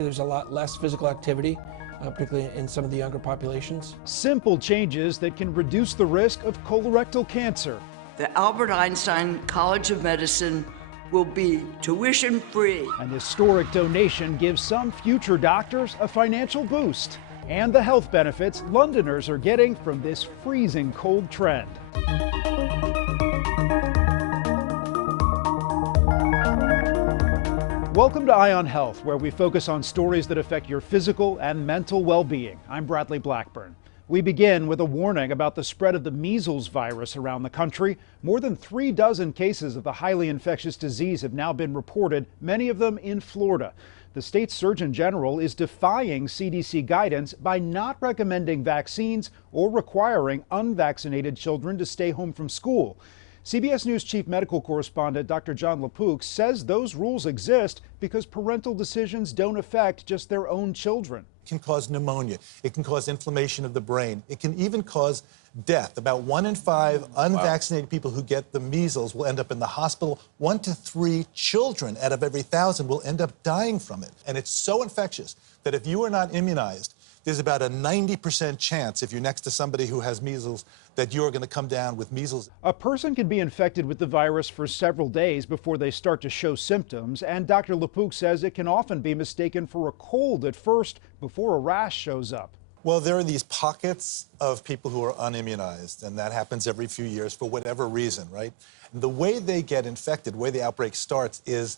There's a lot less physical activity, particularly in some of the younger populations. Simple changes that can reduce the risk of colorectal cancer. The Albert Einstein College of Medicine will be tuition-free. An historic donation gives some future doctors a financial boost. And the health benefits Londoners are getting from this freezing cold trend. Welcome to Eye on Health, where we focus on stories that affect your physical and mental well-being. I'm Bradley Blackburn. We begin with a warning about the spread of the measles virus around the country. More than 36 cases of the highly infectious disease have now been reported, many of them in Florida. The state's Surgeon General is defying CDC guidance by not recommending vaccines or requiring unvaccinated children to stay home from school. CBS News chief medical correspondent Dr. John LaPook says those rules exist because parental decisions don't affect just their own children. It can cause pneumonia. It can cause inflammation of the brain. It can even cause death. About 1 in 5 unvaccinated people who get the measles will end up in the hospital. 1 to 3 children out of every 1,000 will end up dying from it. And it's so infectious that if you are not immunized, there's about a 90% chance, if you're next to somebody who has measles, that you're going to come down with measles. A person can be infected with the virus for several days before they start to show symptoms, and Dr. LaPook says it can often be mistaken for a cold at first before a rash shows up. Well, there are these pockets of people who are unimmunized, and that happens every few years for whatever reason, right? The way they get infected, the way the outbreak starts is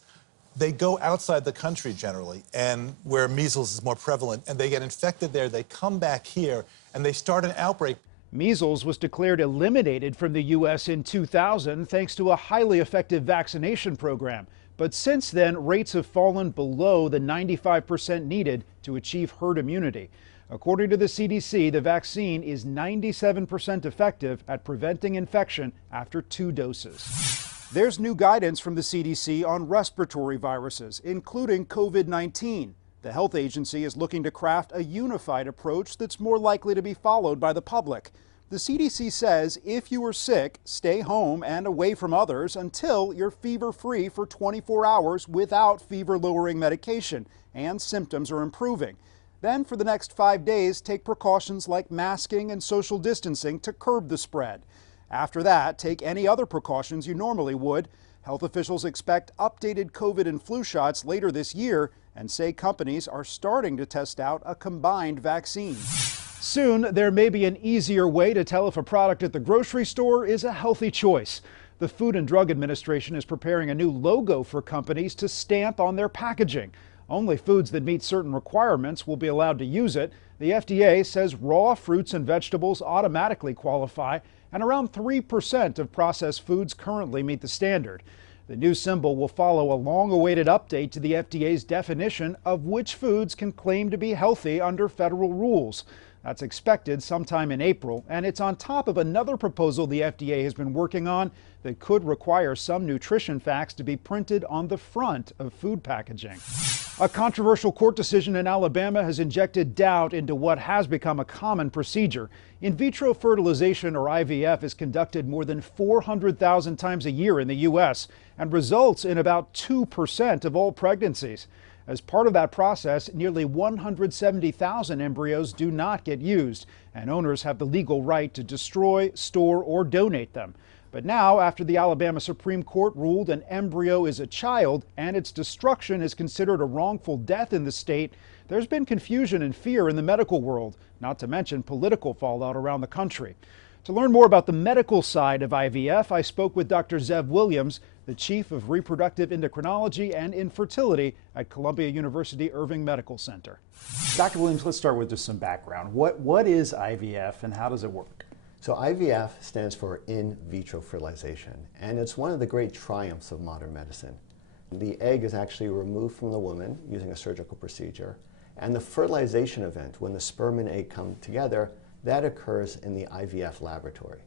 they go outside the country generally, and where measles is more prevalent, and they get infected there, they come back here, and they start an outbreak. Measles was declared eliminated from the U.S. in 2000 thanks to a highly effective vaccination program. But since then, rates have fallen below the 95% needed to achieve herd immunity. According to the CDC, the vaccine is 97% effective at preventing infection after 2 doses. There's new guidance from the CDC on respiratory viruses, including COVID-19. The health agency is looking to craft a unified approach that's more likely to be followed by the public. The CDC says if you are sick, stay home and away from others until you're fever-free for 24 hours without fever-lowering medication and symptoms are improving. Then for the next 5 days, take precautions like masking and social distancing to curb the spread. After that, take any other precautions you normally would. Health officials expect updated COVID and flu shots later this year and say companies are starting to test out a combined vaccine. Soon, there may be an easier way to tell if a product at the grocery store is a healthy choice. The Food and Drug Administration is preparing a new logo for companies to stamp on their packaging. Only foods that meet certain requirements will be allowed to use it. The FDA says raw fruits and vegetables automatically qualify, and around 3% of processed foods currently meet the standard. The new symbol will follow a long-awaited update to the FDA's definition of which foods can claim to be healthy under federal rules. That's expected sometime in April, and it's on top of another proposal the FDA has been working on that could require some nutrition facts to be printed on the front of food packaging. A controversial court decision in Alabama has injected doubt into what has become a common procedure. In vitro fertilization, or IVF, is conducted more than 400,000 times a year in the U.S. and results in about 2% of all pregnancies. As part of that process, nearly 170,000 embryos do not get used, and owners have the legal right to destroy, store, or donate them. But now, after the Alabama Supreme Court ruled an embryo is a child and its destruction is considered a wrongful death in the state, there's been confusion and fear in the medical world, not to mention political fallout around the country. To learn more about the medical side of IVF, I spoke with Dr. Zev Williams, the Chief of Reproductive Endocrinology and Infertility at Columbia University Irving Medical Center. Dr. Williams, let's start with just some background. What is IVF and how does it work? So IVF stands for in vitro fertilization, and it's one of the great triumphs of modern medicine. The egg is actually removed from the woman using a surgical procedure, and the fertilization event, when the sperm and egg come together, that occurs in the IVF laboratory.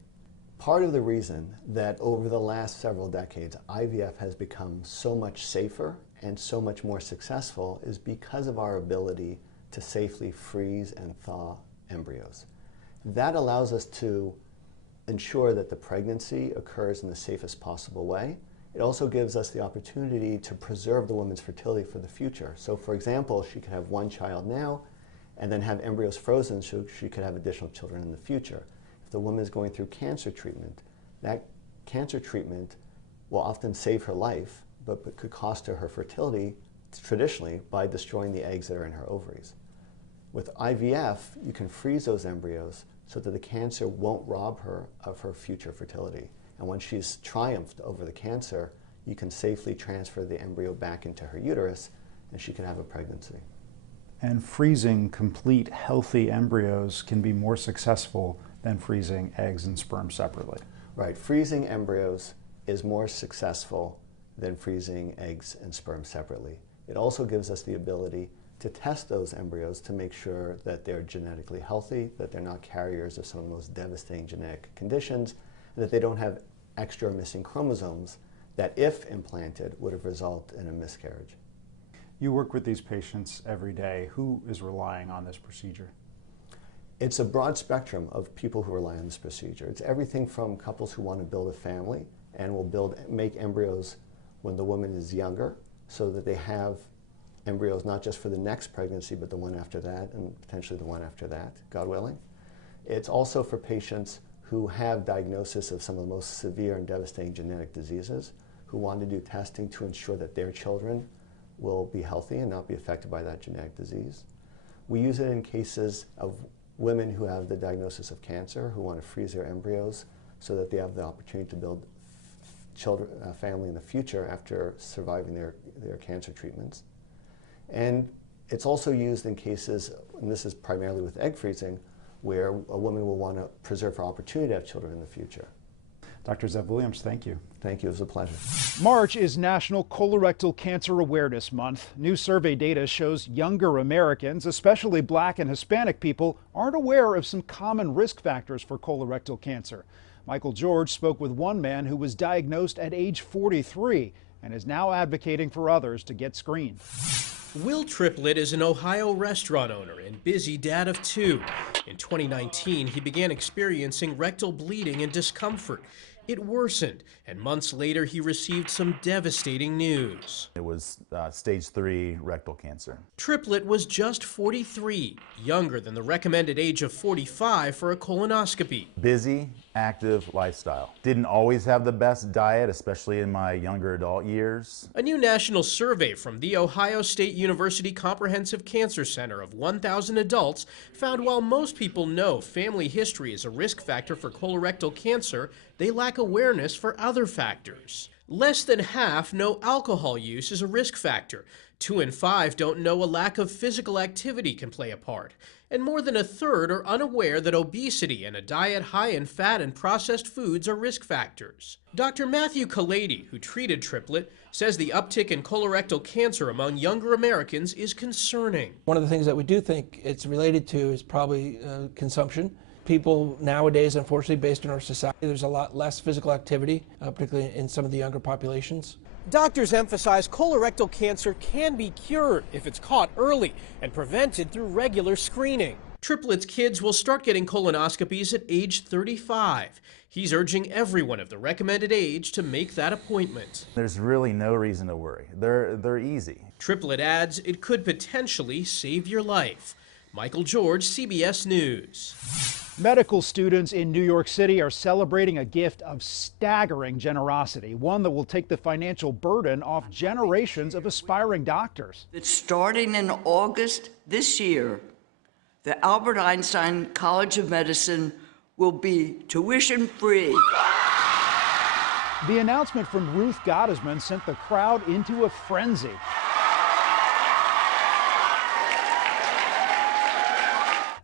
Part of the reason that over the last several decades IVF has become so much safer and so much more successful is because of our ability to safely freeze and thaw embryos. That allows us to ensure that the pregnancy occurs in the safest possible way It also gives us the opportunity to preserve the woman's fertility for the future. So for example, she could have one child now and then have embryos frozen so she could have additional children in the future. If the woman is going through cancer treatment, that cancer treatment will often save her life, but could cost her fertility traditionally by destroying the eggs that are in her ovaries. With IVF, you can freeze those embryos so that the cancer won't rob her of her future fertility. And when she's triumphed over the cancer, you can safely transfer the embryo back into her uterus and she can have a pregnancy. And freezing complete healthy embryos can be more successful than freezing eggs and sperm separately. Right, freezing embryos is more successful than freezing eggs and sperm separately. It also gives us the ability to test those embryos to make sure that they're genetically healthy, that they're not carriers of some of the most devastating genetic conditions, and that they don't have extra missing chromosomes that, if implanted, would have resulted in a miscarriage. You work with these patients every day. Who is relying on this procedure? It's a broad spectrum of people who rely on this procedure. It's everything from couples who want to build a family and will make embryos when the woman is younger so that they have embryos not just for the next pregnancy but the one after that and potentially the one after that, God willing. It's also for patients who have diagnosis of some of the most severe and devastating genetic diseases, who want to do testing to ensure that their children will be healthy and not be affected by that genetic disease. We use it in cases of women who have the diagnosis of cancer, who want to freeze their embryos so that they have the opportunity to build a family in the future after surviving their cancer treatments. And it's also used in cases, and this is primarily with egg freezing, where a woman will want to preserve her opportunity to have children in the future. Dr. Zev Williams, thank you. Thank you, it was a pleasure. March is National Colorectal Cancer Awareness Month. New survey data shows younger Americans, especially Black and Hispanic people, aren't aware of some common risk factors for colorectal cancer. Michael George spoke with one man who was diagnosed at age 43 and is now advocating for others to get screened. Will Triplett is an Ohio restaurant owner and busy dad of two. In 2019, he began experiencing rectal bleeding and discomfort. It worsened, and months later he received some devastating news. It was stage 3 rectal cancer. Triplett was just 43, younger than the recommended age of 45 for a colonoscopy. Busy, active lifestyle. Didn't always have the best diet, especially in my younger adult years. A new national survey from the Ohio State University Comprehensive Cancer Center of 1,000 adults found while most people know family history is a risk factor for colorectal cancer, they lack awareness for other factors. Less than half know alcohol use is a risk factor. 2 in 5 don't know a lack of physical activity can play a part. And more than a third are unaware that obesity and a diet high in fat and processed foods are risk factors. Dr. Matthew Kalady, who treated Triplett, says the uptick in colorectal cancer among younger Americans is concerning. One of the things that we do think it's related to is probably consumption. People nowadays, unfortunately, based on our society, there's a lot less physical activity, particularly in some of the younger populations. Doctors emphasize colorectal cancer can be cured if it's caught early and prevented through regular screening. Triplett's kids will start getting colonoscopies at age 35. He's urging everyone of the recommended age to make that appointment. There's really no reason to worry. They're easy. Triplett adds it could potentially save your life. Michael George, CBS News. Medical students in New York City are celebrating a gift of staggering generosity, one that will take the financial burden off generations of aspiring doctors. Starting in August this year, the Albert Einstein College of Medicine will be tuition-free. The announcement from Ruth Gottesman sent the crowd into a frenzy.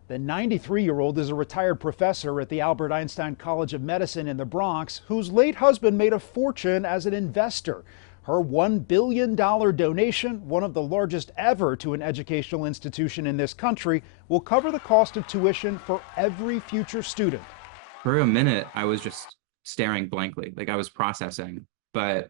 The 93-year-old is a retired professor at the Albert Einstein College of Medicine in the Bronx, whose late husband made a fortune as an investor. Her $1 billion donation, one of the largest ever to an educational institution in this country, will cover the cost of tuition for every future student. For a minute, I was just staring blankly, like I was processing. But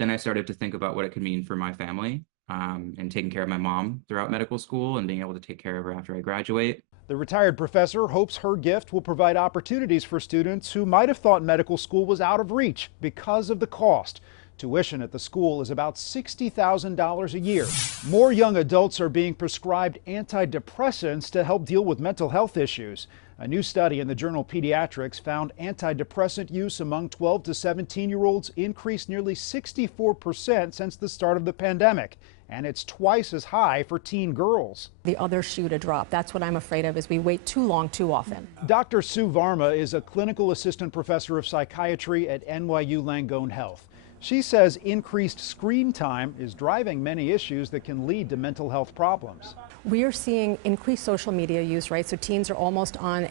then I started to think about what it could mean for my family and taking care of my mom throughout medical school and being able to take care of her after I graduate. The retired professor hopes her gift will provide opportunities for students who might have thought medical school was out of reach because of the cost. Tuition at the school is about $60,000 a year. More young adults are being prescribed antidepressants to help deal with mental health issues. A new study in the journal Pediatrics found antidepressant use among 12 to 17-year-olds increased nearly 64% since the start of the pandemic. And it's twice as high for teen girls. The other shoe to drop. That's what I'm afraid of, is we wait too long too often. Dr. Sue Varma is a clinical assistant professor of psychiatry at NYU Langone Health. She says increased screen time is driving many issues that can lead to mental health problems. We are seeing increased social media use, right? So teens are almost on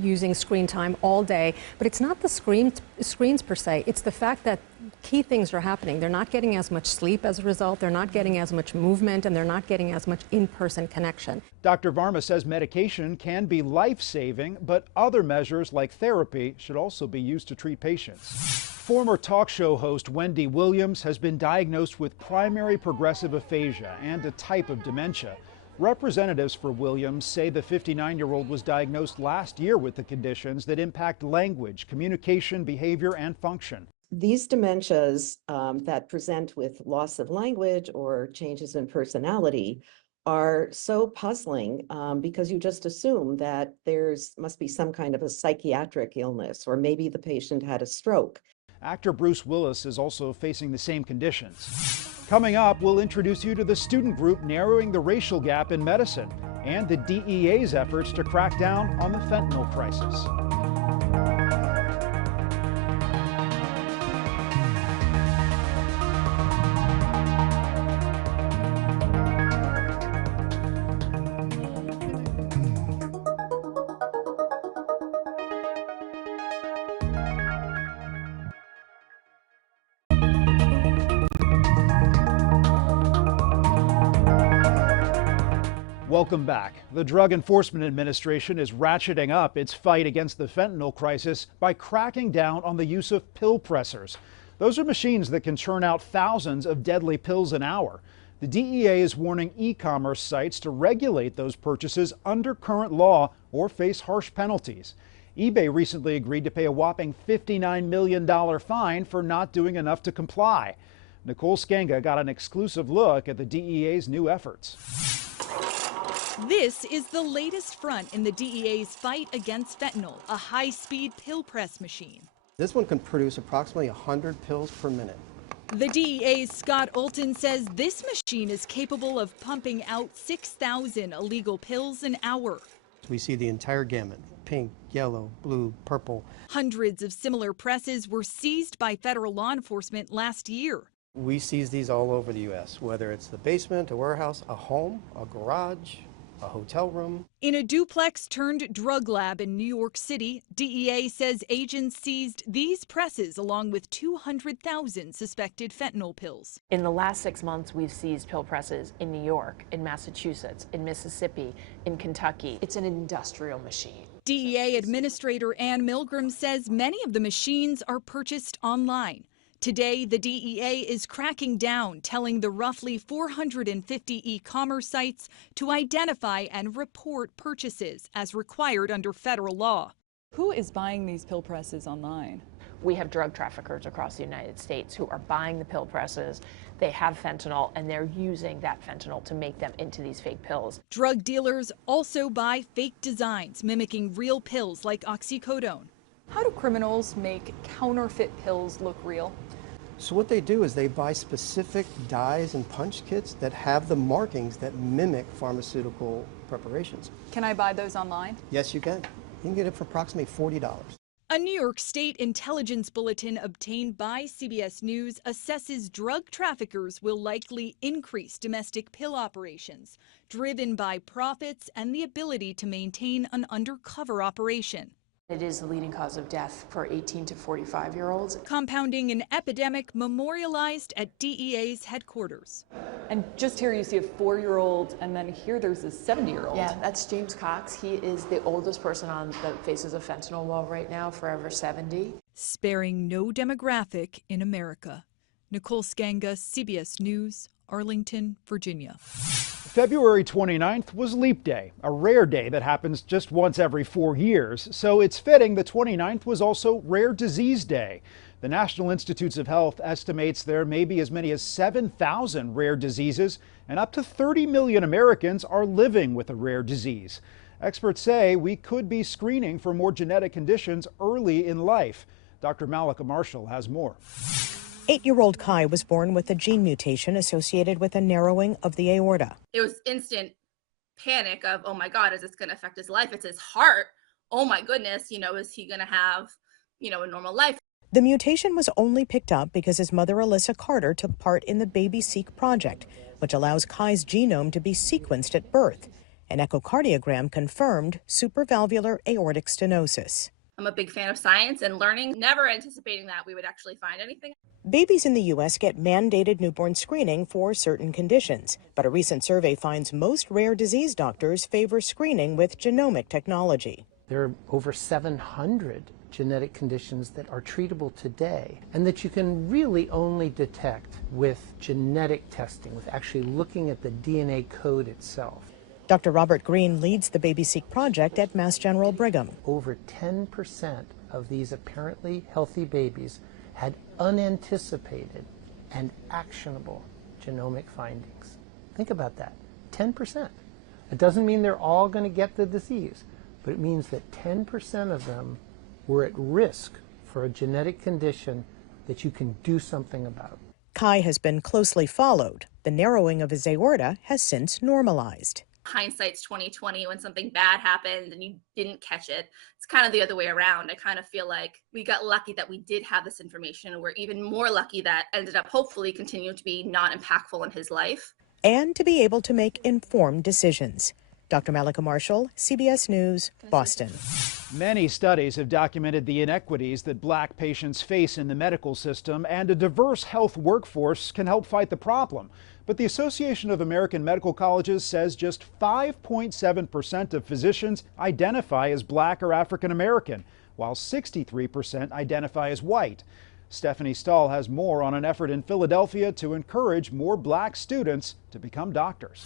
using screen time all day. But it's not the screens per se. It's the fact that key things are happening. They're not getting as much sleep as a result. They're not getting as much movement, and they're not getting as much in-person connection. Dr. Varma says medication can be life-saving, but other measures like therapy should also be used to treat patients. Former talk show host Wendy Williams has been diagnosed with primary progressive aphasia and a type of dementia. Representatives for Williams say the 59-year-old was diagnosed last year with the conditions that impact language, communication, behavior, and function. These dementias that present with loss of language or changes in personality are so puzzling because you just assume that must be some kind of a psychiatric illness, or maybe the patient had a stroke. Actor Bruce Willis is also facing the same conditions. Coming up, we'll introduce you to the student group narrowing the racial gap in medicine and the DEA's efforts to crack down on the fentanyl crisis. Welcome back. The Drug Enforcement Administration is ratcheting up its fight against the fentanyl crisis by cracking down on the use of pill pressers. Those are machines that can churn out thousands of deadly pills an hour. The DEA is warning e-commerce sites to regulate those purchases under current law or face harsh penalties. eBay recently agreed to pay a whopping $59 million fine for not doing enough to comply. Nicole Skenga got an exclusive look at the DEA's new efforts. This is the latest front in the DEA's fight against fentanyl, a high-speed pill press machine. This one can produce approximately 100 pills per minute. The DEA's Scott Olton says this machine is capable of pumping out 6,000 illegal pills an hour. We see the entire gamut: pink, yellow, blue, purple. Hundreds of similar presses were seized by federal law enforcement last year. We seize these all over the U.S., whether it's the basement, a warehouse, a home, a garage, a hotel room. In a duplex turned drug lab in New York City, DEA says agents seized these presses along with 200,000 suspected fentanyl pills. In the last 6 months, we've seized pill presses in New York, in Massachusetts, in Mississippi, in Kentucky. It's an industrial machine. DEA Administrator Ann Milgram says many of the machines are purchased online. Today, the DEA is cracking down, telling the roughly 450 e-commerce sites to identify and report purchases as required under federal law. Who is buying these pill presses online? We have drug traffickers across the United States who are buying the pill presses. They have fentanyl, and they're using that fentanyl to make them into these fake pills. Drug dealers also buy fake designs mimicking real pills like oxycodone. How do criminals make counterfeit pills look real? So what they do is they buy specific dyes and punch kits that have the markings that mimic pharmaceutical preparations. Can I buy those online? Yes, you can. You can get it for approximately $40. A New York State intelligence bulletin obtained by CBS News assesses drug traffickers will likely increase domestic pill operations, driven by profits and the ability to maintain an undercover operation. It is the leading cause of death for 18 to 45-year-olds. Compounding an epidemic memorialized at DEA's headquarters. And just here you see a 4-year-old, and then here there's a 70-year-old. Yeah, that's James Cox. He is the oldest person on the faces of fentanyl wall right now, forever 70. Sparing no demographic in America. Nicole Skenga, CBS News, Arlington, Virginia. February 29th was Leap Day, a rare day that happens just once every 4 years. So it's fitting the 29th was also Rare Disease Day. The National Institutes of Health estimates there may be as many as 7,000 rare diseases, and up to 30 million Americans are living with a rare disease. Experts say we could be screening for more genetic conditions early in life. Dr. Malika Marshall has more. 8-year-old Kai was born with a gene mutation associated with a narrowing of the aorta. It was instant panic of, oh my God, is this going to affect his life? It's his heart. Oh my goodness, is he going to have, a normal life? The mutation was only picked up because his mother, Alyssa Carter, took part in the Baby-Seq project, which allows Kai's genome to be sequenced at birth. An echocardiogram confirmed supravalvular aortic stenosis. I'm a big fan of science and learning, never anticipating that we would actually find anything. Babies in the U.S. get mandated newborn screening for certain conditions, but a recent survey finds most rare disease doctors favor screening with genomic technology. There are over 700 genetic conditions that are treatable today and that you can really only detect with genetic testing, with actually looking at the DNA code itself. Dr. Robert Green leads the Baby-Seq project at Mass General Brigham. Over 10% of these apparently healthy babies had unanticipated and actionable genomic findings. Think about that, 10%. It doesn't mean they're all going to get the disease, but it means that 10% of them were at risk for a genetic condition that you can do something about. Kai has been closely followed. The narrowing of his aorta has since normalized. Hindsight's 2020. When something bad happened and you didn't catch it, it's kind of the other way around. I kind of feel like we got lucky that we did have this information. We're even more lucky that ended up hopefully continuing to be not impactful in his life. And to be able to make informed decisions. Dr. Malika Marshall, CBS News, Boston. Many studies have documented the inequities that Black patients face in the medical system, and a diverse health workforce can help fight the problem. But the Association of American Medical Colleges says just 5.7% of physicians identify as Black or African American, while 63% identify as white. Stephanie Stahl has more on an effort in Philadelphia to encourage more Black students to become doctors.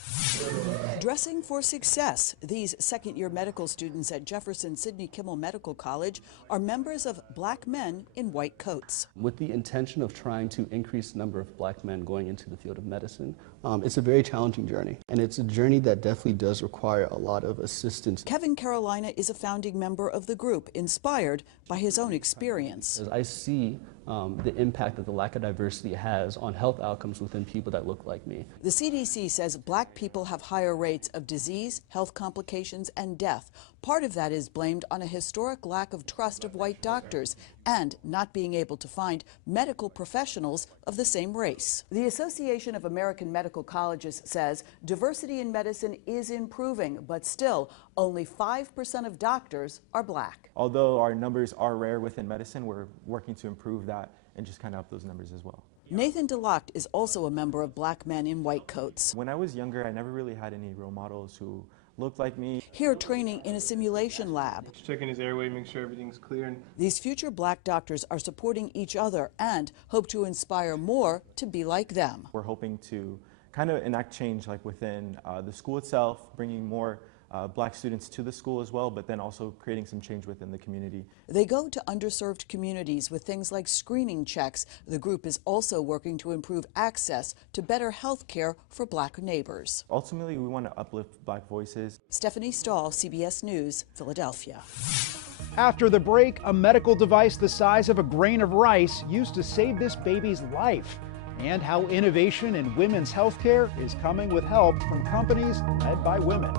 Dressing for success, these second-year medical students at Jefferson Sidney Kimmel Medical College are members of Black men in white coats. With the intention of trying to increase the number of Black men going into the field of medicine, it's a very challenging journey, and it's a journey that definitely does require a lot of assistance. Kevin Carolina is a founding member of the group, inspired by his own experience. As I see the impact that the lack of diversity has on health outcomes within people that look like me. The CDC says Black people have higher rates of disease, health complications, and death. Part of that is blamed on a historic lack of trust of white doctors and not being able to find medical professionals of the same race. The Association of American Medical Colleges says diversity in medicine is improving, but still only 5% of doctors are Black. Although our numbers are rare within medicine, we're working to improve that and just kind of up those numbers as well. Nathan DeLocht is also a member of Black men in white coats. When I was younger, I never really had any role models who looked like me. Here training in a simulation lab. Checking his airway, make sure everything's clear. These future Black doctors are supporting each other and hope to inspire more to be like them. We're hoping to kind of enact change like within the school itself, bringing more Black students to the school as well, but then also creating some change within the community. They go to underserved communities with things like screening checks. The group is also working to improve access to better health care for Black neighbors. Ultimately, we want to uplift Black voices. Stephanie Stahl, CBS News, Philadelphia. After the break, a medical device the size of a grain of rice used to save this baby's life, and how innovation in women's health care is coming with help from companies led by women.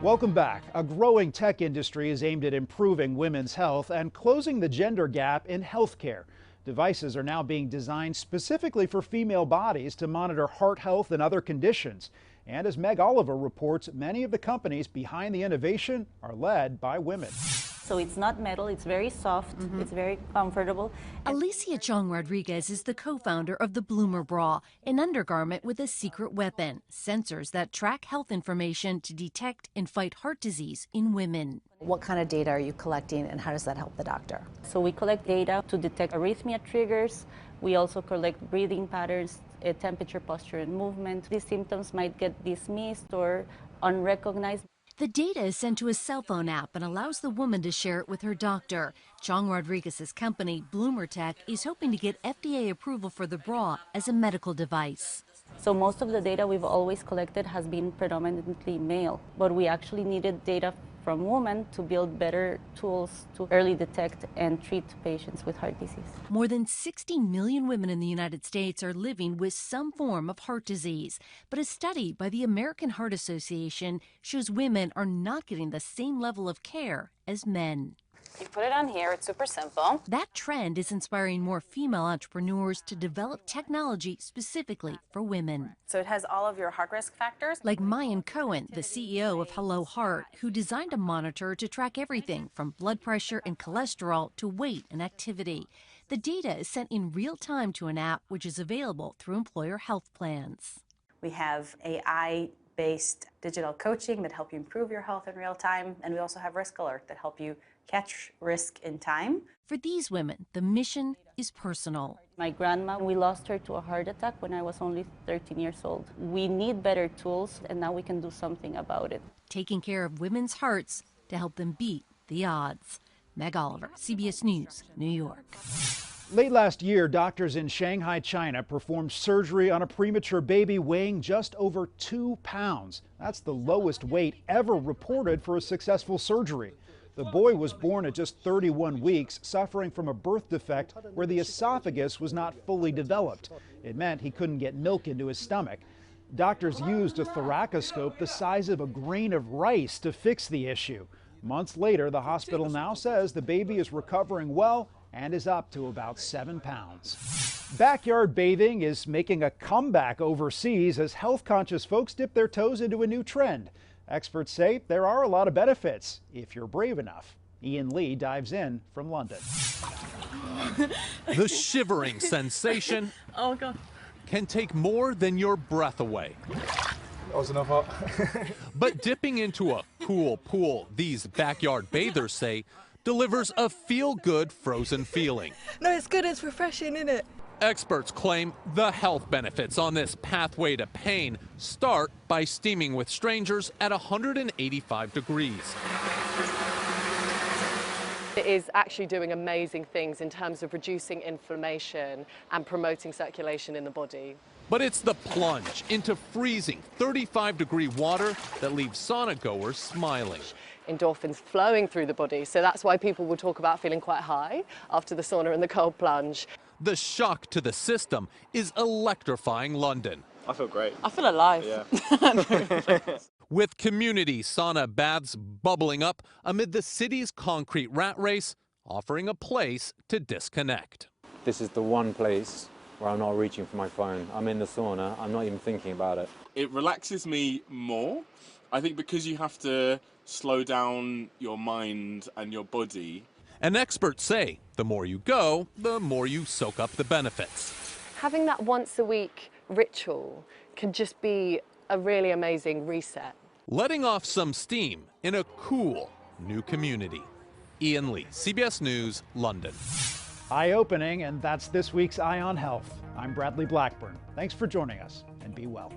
Welcome back. A growing tech industry is aimed at improving women's health and closing the gender gap in healthcare. Devices are now being designed specifically for female bodies to monitor heart health and other conditions. And as Meg Oliver reports, many of the companies behind the innovation are led by women. So it's not metal, it's very soft, it's very comfortable. Alicia Chong Rodriguez is the co-founder of the Bloomer Bra, an undergarment with a secret weapon, sensors that track health information to detect and fight heart disease in women. What kind of data are you collecting and how does that help the doctor? So we collect data to detect arrhythmia triggers. We also collect breathing patterns, temperature, posture, and movement. These symptoms might get dismissed or unrecognized. The data is sent to a cell phone app and allows the woman to share it with her doctor. Chong Rodriguez's company, Bloomer Tech, is hoping to get FDA approval for the bra as a medical device. So most of the data we've always collected has been predominantly male, but we actually needed data from women to build better tools to early detect and treat patients with heart disease. More than 60 million women in the United States are living with some form of heart disease. But a study by the American Heart Association shows women are not getting the same level of care as men. You put it on here, it's super simple. That trend is inspiring more female entrepreneurs to develop technology specifically for women. So it has all of your heart risk factors. Like Mayan Cohen, the CEO of Hello Heart, who designed a monitor to track everything from blood pressure and cholesterol to weight and activity. The data is sent in real time to an app which is available through employer health plans. We have AI-based digital coaching that help you improve your health in real time, and we also have Risk Alert that help you catch risk in time. For these women, the mission is personal. My grandma, we lost her to a heart attack when I was only 13 years old. We need better tools, and now we can do something about it. Taking care of women's hearts to help them beat the odds. Meg Oliver, CBS News, New York. Late last year, doctors in Shanghai, China performed surgery on a premature baby weighing just over 2 pounds. That's the lowest weight ever reported for a successful surgery. The boy was born at just 31 weeks, suffering from a birth defect where the esophagus was not fully developed. It meant he couldn't get milk into his stomach. Doctors used a thoracoscope the size of a grain of rice to fix the issue. Months later, the hospital now says the baby is recovering well and is up to about 7 pounds. Backyard bathing is making a comeback overseas as health-conscious folks dip their toes into a new trend. Experts say there are a lot of benefits if you're brave enough. Ian Lee dives in from London. The shivering sensation can take more than your breath away. That was enough hot. But dipping into a cool pool, these backyard bathers say, delivers a feel-good frozen feeling. No, it's good, it's refreshing, isn't it? Experts claim the health benefits on this pathway to pain start by steaming with strangers at 185 degrees. It is actually doing amazing things in terms of reducing inflammation and promoting circulation in the body. But it's the plunge into freezing 35-degree water that leaves sauna goers smiling. Endorphins flowing through the body, so that's why people will talk about feeling quite high after the sauna and the cold plunge. The shock to the system is electrifying London. I feel great. I feel alive. Yeah. With community sauna baths bubbling up amid the city's concrete rat race, offering a place to disconnect. This is the one place where I'm not reaching for my phone. I'm in the sauna, I'm not even thinking about it. It relaxes me more. I think because you have to slow down your mind and your body. And experts say the more you go, the more you soak up the benefits. Having that once a week ritual can just be a really amazing reset. Letting off some steam in a cool new community. Ian Lee, CBS News, London. Eye-opening, and that's this week's Eye on Health. I'm Bradley Blackburn. Thanks for joining us, and be well.